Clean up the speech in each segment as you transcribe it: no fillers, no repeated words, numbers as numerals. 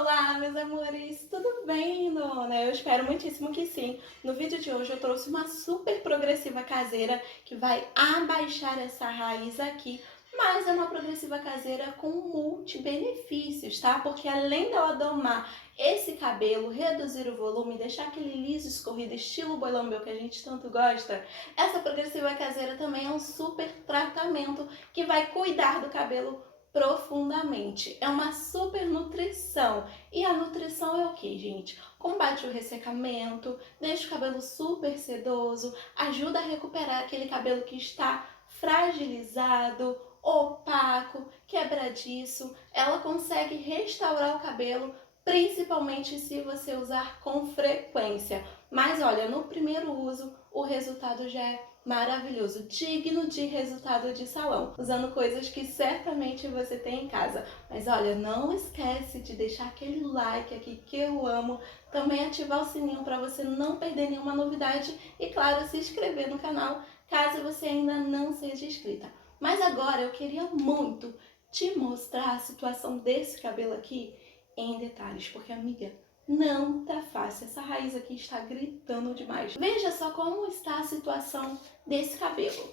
Olá, meus amores, tudo bem, dona? Eu espero muitíssimo que sim. No vídeo de hoje eu trouxe uma super progressiva caseira que vai abaixar essa raiz aqui, mas é uma progressiva caseira com multi-benefícios, tá? Porque além dela domar esse cabelo, reduzir o volume, deixar aquele liso escorrido estilo boi lambeu que a gente tanto gosta, essa progressiva caseira também é um super tratamento que vai cuidar do cabelo profundamente. É uma super nutrição. E a nutrição é o que, gente? Combate o ressecamento, deixa o cabelo super sedoso, ajuda a recuperar aquele cabelo que está fragilizado, opaco, quebradiço. Ela consegue restaurar o cabelo, principalmente se você usar com frequência. Mas olha, no primeiro uso, o resultado já é maravilhoso, digno de resultado de salão, usando coisas que certamente você tem em casa. Mas olha, não esquece de deixar aquele like aqui que eu amo, também ativar o sininho para você não perder nenhuma novidade e claro, se inscrever no canal caso você ainda não seja inscrita. Mas agora eu queria muito te mostrar a situação desse cabelo aqui em detalhes, porque amiga, não tá fácil, essa raiz aqui está gritando demais. Veja só como está a situação desse cabelo.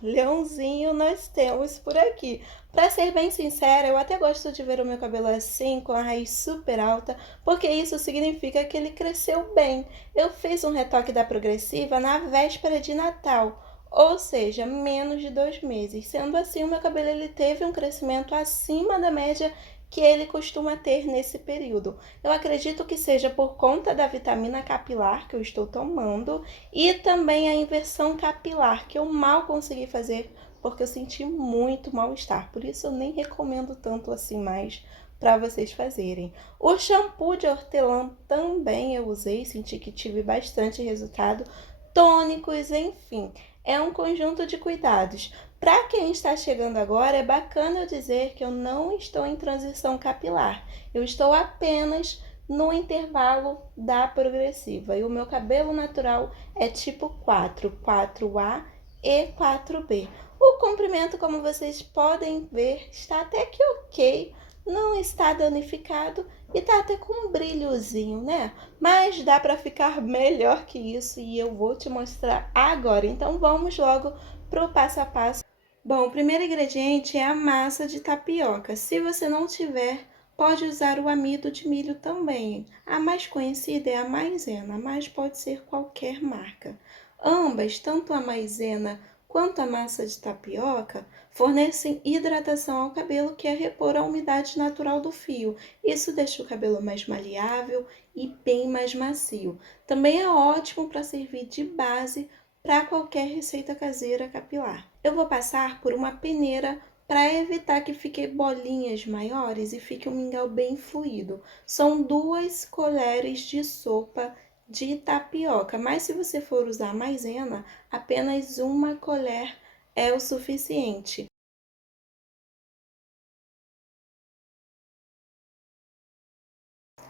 Leãozinho nós temos por aqui. Pra ser bem sincera, eu até gosto de ver o meu cabelo assim, com a raiz super alta, porque isso significa que ele cresceu bem. Eu fiz um retoque da progressiva na véspera de Natal, ou seja, menos de 2 meses. Sendo assim, o meu cabelo ele teve um crescimento acima da média que ele costuma ter nesse período. Eu acredito que seja por conta da vitamina capilar que eu estou tomando e também a inversão capilar, que eu mal consegui fazer porque eu senti muito mal-estar. Por isso eu nem recomendo tanto assim mais para vocês fazerem. O shampoo de hortelã também eu usei, senti que tive bastante resultado. Tônicos, enfim, é um conjunto de cuidados. Para quem está chegando agora, é bacana eu dizer que eu não estou em transição capilar. Eu estou apenas no intervalo da progressiva. E o meu cabelo natural é tipo 4, 4A e 4B. O comprimento, como vocês podem ver, está até que ok, não está danificado e tá até com um brilhozinho, né? Mas dá para ficar melhor que isso e eu vou te mostrar agora. Então vamos logo pro passo a passo. Bom, o primeiro ingrediente é a massa de tapioca. Se você não tiver, pode usar o amido de milho também. A mais conhecida é a maisena, mas pode ser qualquer marca. Ambas, tanto a maisena quanto a massa de tapioca, fornecem hidratação ao cabelo, que é repor a umidade natural do fio. Isso deixa o cabelo mais maleável e bem mais macio. Também é ótimo para servir de base para qualquer receita caseira capilar. Eu vou passar por uma peneira para evitar que fique bolinhas maiores e fique um mingau bem fluido. São 2 colheres de sopa de tapioca, mas se você for usar maisena, apenas 1 colher é o suficiente.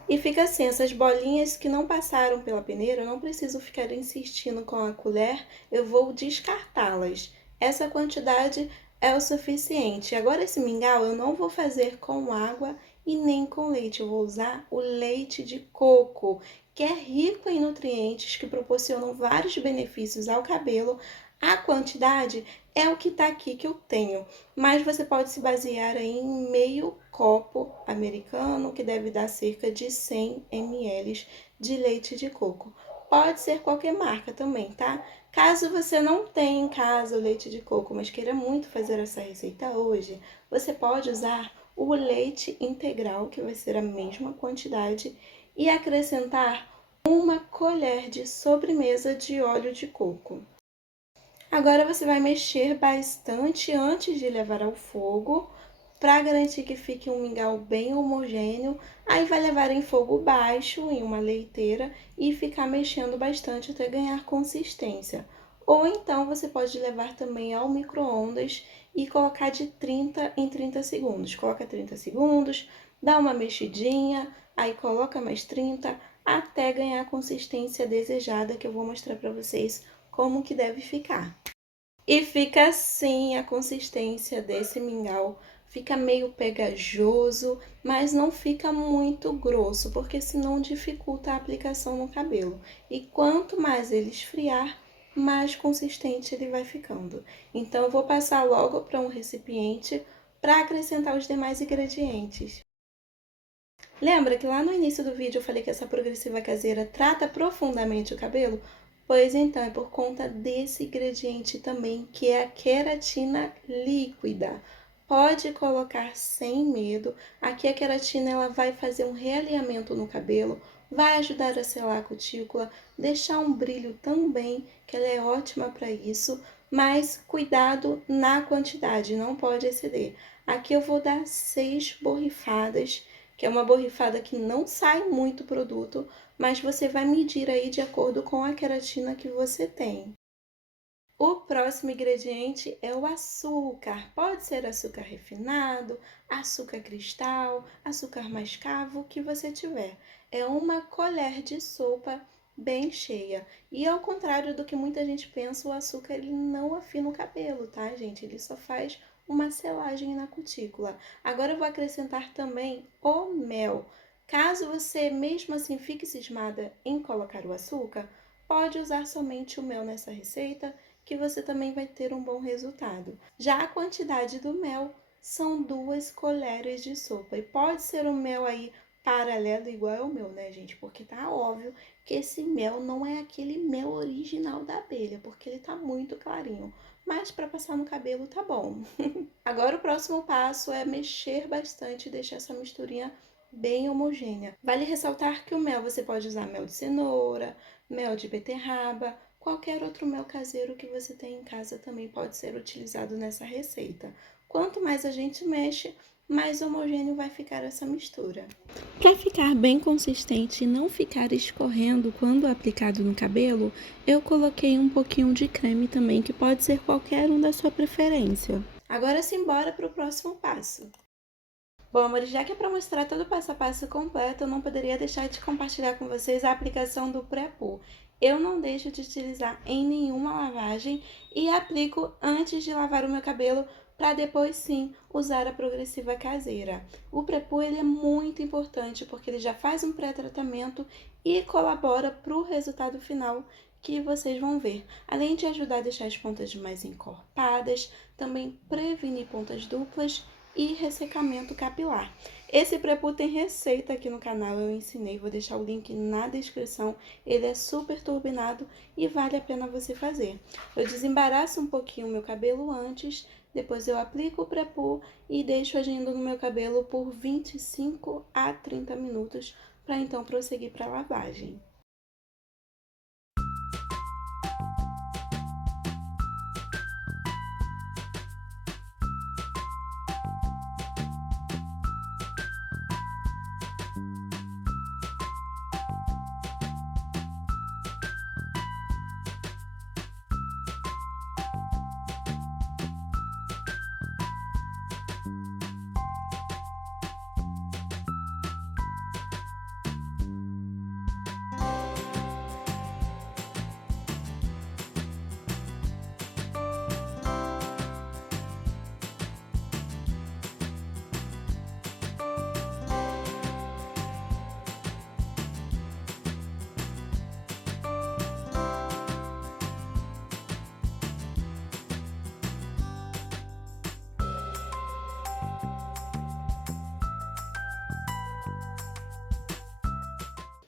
E fica assim, essas bolinhas que não passaram pela peneira, eu não preciso ficar insistindo com a colher, eu vou descartá-las. Essa quantidade é o suficiente. Agora esse mingau eu não vou fazer com água e nem com leite, eu vou usar o leite de coco, que é rico em nutrientes que proporcionam vários benefícios ao cabelo. A quantidade é o que está aqui que eu tenho, mas você pode se basear aí em meio copo americano, que deve dar cerca de 100 ml de leite de coco. Pode ser qualquer marca também, tá? Caso você não tenha em casa o leite de coco, mas queira muito fazer essa receita hoje, você pode usar o leite integral, que vai ser a mesma quantidade, e acrescentar 1 colher de sobremesa de óleo de coco. Agora você vai mexer bastante antes de levar ao fogo, para garantir que fique um mingau bem homogêneo. Aí vai levar em fogo baixo, em uma leiteira, e ficar mexendo bastante até ganhar consistência. Ou então você pode levar também ao micro-ondas e colocar de 30 em 30 segundos. Coloca 30 segundos, dá uma mexidinha, aí coloca mais 30 até ganhar a consistência desejada, que eu vou mostrar para vocês como que deve ficar. E fica assim a consistência desse mingau fica meio pegajoso, mas não fica muito grosso, porque senão dificulta a aplicação no cabelo. E quanto mais ele esfriar, mais consistente ele vai ficando. Então eu vou passar logo para um recipiente para acrescentar os demais ingredientes. Lembra que lá no início do vídeo eu falei que essa progressiva caseira trata profundamente o cabelo? Pois então, é por conta desse ingrediente também, que é a queratina líquida. Pode colocar sem medo. Aqui a queratina ela vai fazer um realinhamento no cabelo, vai ajudar a selar a cutícula, deixar um brilho também, que ela é ótima para isso, mas cuidado na quantidade, não pode exceder. Aqui eu vou dar 6 borrifadas, que é uma borrifada que não sai muito produto, mas você vai medir aí de acordo com a queratina que você tem. O próximo ingrediente é o açúcar. Pode ser açúcar refinado, açúcar cristal, açúcar mascavo, o que você tiver. É uma colher de sopa bem cheia. E ao contrário do que muita gente pensa, o açúcar ele não afina o cabelo, tá, gente? Ele só faz uma selagem na cutícula. Agora eu vou acrescentar também o mel. Caso você mesmo assim fique cismada em colocar o açúcar, pode usar somente o mel nessa receita, que você também vai ter um bom resultado. Já a quantidade do mel são 2 colheres de sopa. E pode ser um mel aí paralelo igual ao meu, né, gente? Porque tá óbvio que esse mel não é aquele mel original da abelha, porque ele tá muito clarinho. Mas para passar no cabelo tá bom. Agora o próximo passo é mexer bastante e deixar essa misturinha bem homogênea. Vale ressaltar que o mel você pode usar mel de cenoura, mel de beterraba, qualquer outro mel caseiro que você tem em casa também pode ser utilizado nessa receita. Quanto mais a gente mexe, mais homogêneo vai ficar essa mistura. Para ficar bem consistente e não ficar escorrendo quando aplicado no cabelo, eu coloquei um pouquinho de creme também, que pode ser qualquer um da sua preferência. Agora sim, bora para o próximo passo. Bom, amores, já que é para mostrar todo o passo a passo completo, eu não poderia deixar de compartilhar com vocês a aplicação do pré-poo. Eu não deixo de utilizar em nenhuma lavagem e aplico antes de lavar o meu cabelo para depois sim usar a progressiva caseira. O pré-poo ele é muito importante porque ele já faz um pré-tratamento e colabora para o resultado final que vocês vão ver. Além de ajudar a deixar as pontas mais encorpadas, também prevenir pontas duplas e ressecamento capilar. Esse pré-poo tem receita aqui no canal, eu ensinei, vou deixar o link na descrição. Ele é super turbinado e vale a pena você fazer. Eu desembaraço um pouquinho o meu cabelo antes, depois eu aplico o pré-poo e deixo agindo no meu cabelo por 25 a 30 minutos para então prosseguir para a lavagem.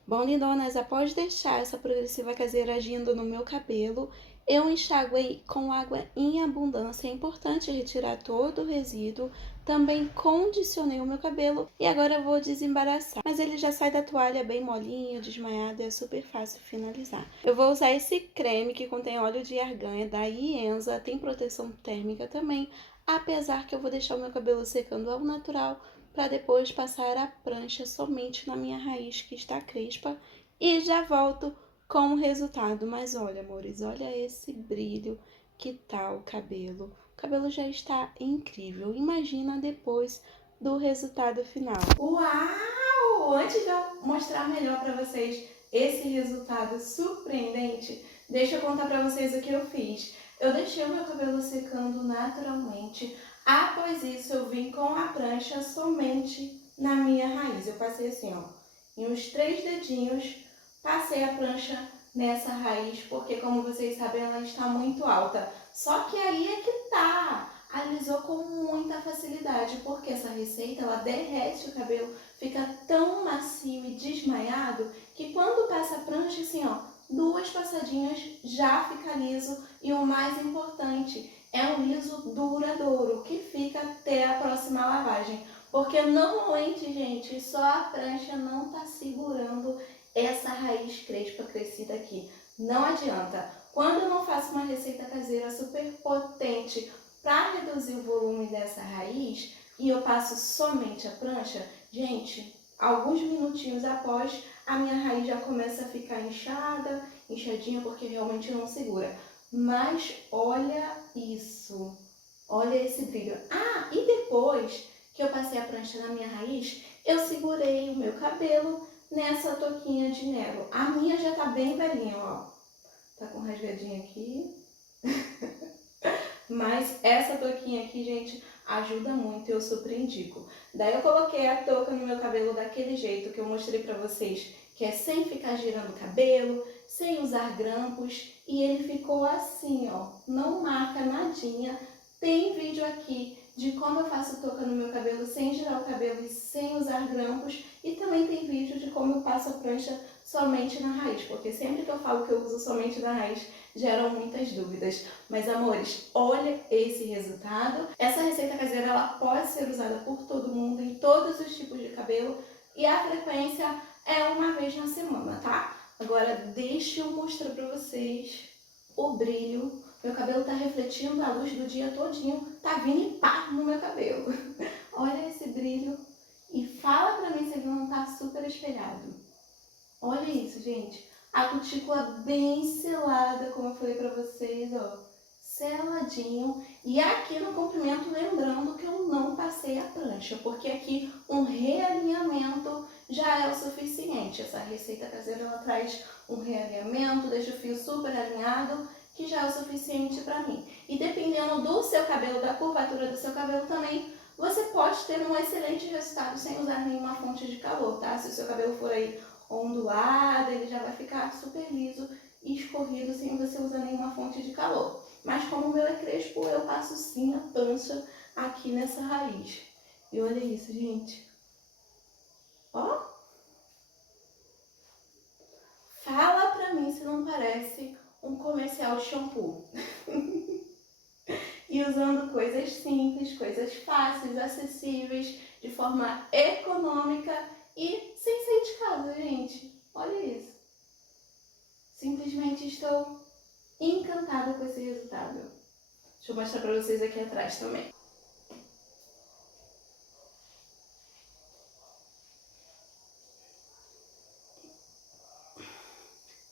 Bom, lindonas, após deixar essa progressiva caseira agindo no meu cabelo, eu enxaguei com água em abundância. É importante retirar todo o resíduo. Também condicionei o meu cabelo e agora eu vou desembaraçar. Mas ele já sai da toalha bem molinho, desmaiado, é super fácil finalizar. Eu vou usar esse creme que contém óleo de arganha da Ienza, tem proteção térmica também, apesar que eu vou deixar o meu cabelo secando ao natural, para depois passar a prancha somente na minha raiz que está crespa e já volto com o resultado. Mas olha, amores, olha esse brilho que tá o cabelo. O cabelo já está incrível. Imagina depois do resultado final. Uau! Antes de eu mostrar melhor para vocês esse resultado surpreendente, deixa eu contar para vocês o que eu fiz. Eu deixei o meu cabelo secando naturalmente. Após isso, eu vim com a prancha somente na minha raiz. Eu passei assim, ó, em uns 3 dedinhos, passei a prancha nessa raiz, porque como vocês sabem, ela está muito alta. Só que aí é que tá, alisou com muita facilidade, porque essa receita, ela derrete o cabelo, fica tão macio e desmaiado, que quando passa a prancha, assim, ó, 2 passadinhas já fica liso. E o mais importante, é um liso duradouro, que fica até a próxima lavagem. Porque normalmente, gente, só a prancha não tá segurando essa raiz crespa crescida aqui. Não adianta. Quando eu não faço uma receita caseira super potente para reduzir o volume dessa raiz e eu passo somente a prancha, gente, alguns minutinhos após, a minha raiz já começa a ficar inchada, inchadinha, porque realmente não segura. Mas olha isso, olha esse brilho. Ah, e depois que eu passei a prancha na minha raiz, eu segurei o meu cabelo nessa touquinha de Nero. A minha já tá bem velhinha, ó. Tá com rasgadinha aqui. Mas essa touquinha aqui, gente, ajuda muito, eu super indico. Daí eu coloquei a touca no meu cabelo daquele jeito que eu mostrei pra vocês, que é sem ficar girando o cabelo, sem usar grampos, e ele ficou assim, ó, não marca nadinha. Tem vídeo aqui de como eu faço touca no meu cabelo sem girar o cabelo e sem usar grampos, e também tem vídeo de como eu passo a prancha somente na raiz, porque sempre que eu falo que eu uso somente na raiz, geram muitas dúvidas. Mas, amores, olha esse resultado. Essa receita caseira, ela pode ser usada por todo mundo, em todos os tipos de cabelo, e a frequência é uma vez na semana, tá? Agora, deixa eu mostrar pra vocês o brilho. Meu cabelo tá refletindo a luz do dia todinho, tá vindo em pá no meu cabelo. Olha esse brilho e fala pra mim se ele não tá super espelhado. Olha isso, gente. A cutícula bem selada, como eu falei pra vocês, ó. Seladinho. E aqui no comprimento, lembrando que eu não passei a prancha, porque aqui um realinhamento já é o suficiente. Essa receita caseira, ela traz um realinhamento, deixa o fio super alinhado, que já é o suficiente pra mim. E dependendo do seu cabelo, da curvatura do seu cabelo também, você pode ter um excelente resultado sem usar nenhuma fonte de calor, tá? Se o seu cabelo for aí ondulado, ele já vai ficar super liso e escorrido sem você usar nenhuma fonte de calor. Mas como o meu é crespo, eu passo sim a prancha aqui nessa raiz. E olha isso, gente. Ó. Fala pra mim se não parece um comercial de shampoo. E usando coisas simples, coisas fáceis, acessíveis, de forma econômica e sem sair de casa, gente. Olha isso. Simplesmente estou encantada com esse resultado. Deixa eu mostrar pra vocês aqui atrás também.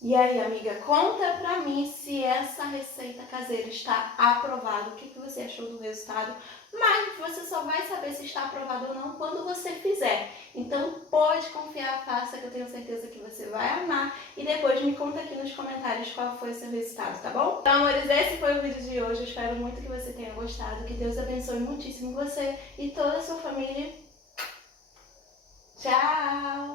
E aí, amiga, conta pra mim se essa receita caseira está aprovada, o que você achou do resultado, mas você só vai saber se está aprovado ou não quando você fizer. Então pode confiar, faça, que eu tenho certeza que você vai amar, e depois me conta aqui nos comentários qual foi o seu resultado, tá bom? Então, amores, esse foi o vídeo de hoje, eu espero muito que você tenha gostado, que Deus abençoe muitíssimo você e toda a sua família. Tchau!